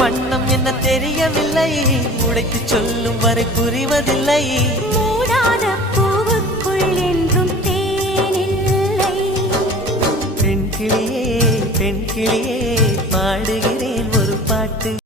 வண்ணம் என்ன தெரியவில்லை, உடைத்து சொல்லும் வரை புரிவதில்லை. மூடாத பூவுக்குள் என்றும் தேனில்லை. பெண் கிளியே பெண் கிளியே